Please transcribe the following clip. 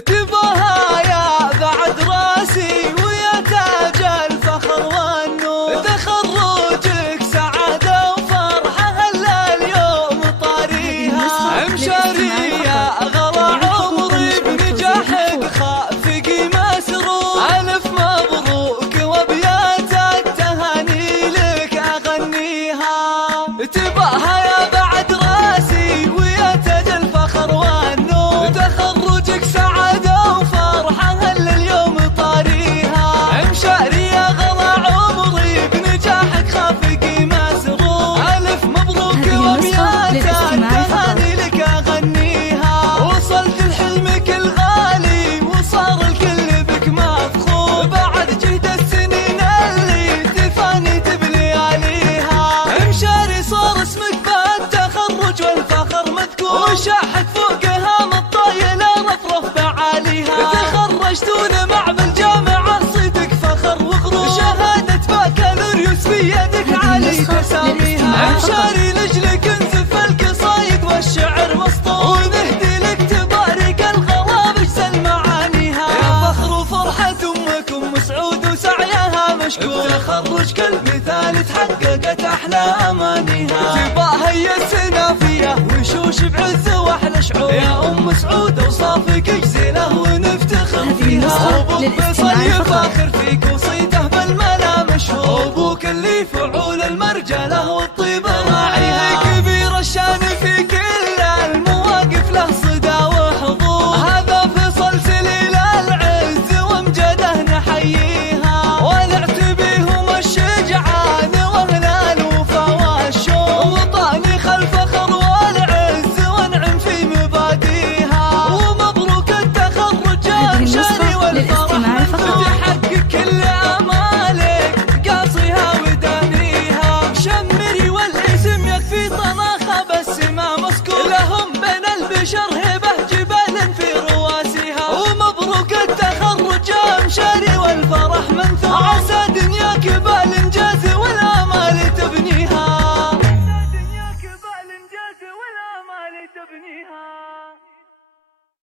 تباها يا بعد راسي ويا تاج الفخر والنور، تخرجك سعادة وفرحة هلا اليوم طاريها، مشارية غلا عمري بنجاحك خافق مسرور، ألف مبروك وأبيات التهاني لك أغنيها. تباها يا بعد راسي ويا تاج الفخر والنور، تخرجك سعادة وفرحة هل اليوم طاريها، مشارية غلا عمري بنجاحك خافقي مسرور، ألف مبروك وأبيات التهاني لك أغنيها. وصلت لحلمك الغالي وصار الكل بك مفخور، بعد جهد السنين اللي تفاني بلياليها، مشاري صار اسمك بالتخرج والفخر مذكور، وشاحك فوقها مطايلة رفرف بعاليها، تخرجتون مع بالجامعة صيدك فخر وغرور، شهادة بكالوريوس في يدك علي تساميها، مشاري لجلك انزف القصايد والشعر مسطور، ونهدي لك تبارك الغلا بجزل معانيها، يا فخر وفرحة امك ام سعود وسعيها مشكور، تخرج كالمثال تحققت احلى امانيها، تباها هي السنافية وشوش بعز واحلى شعور، يا ام سعود اوصافك جزيلة ونفتخر فيها، ابوك فيصل يفاخر فيك وصيته بالملا مشهور، ابوك اللي فعول المرجله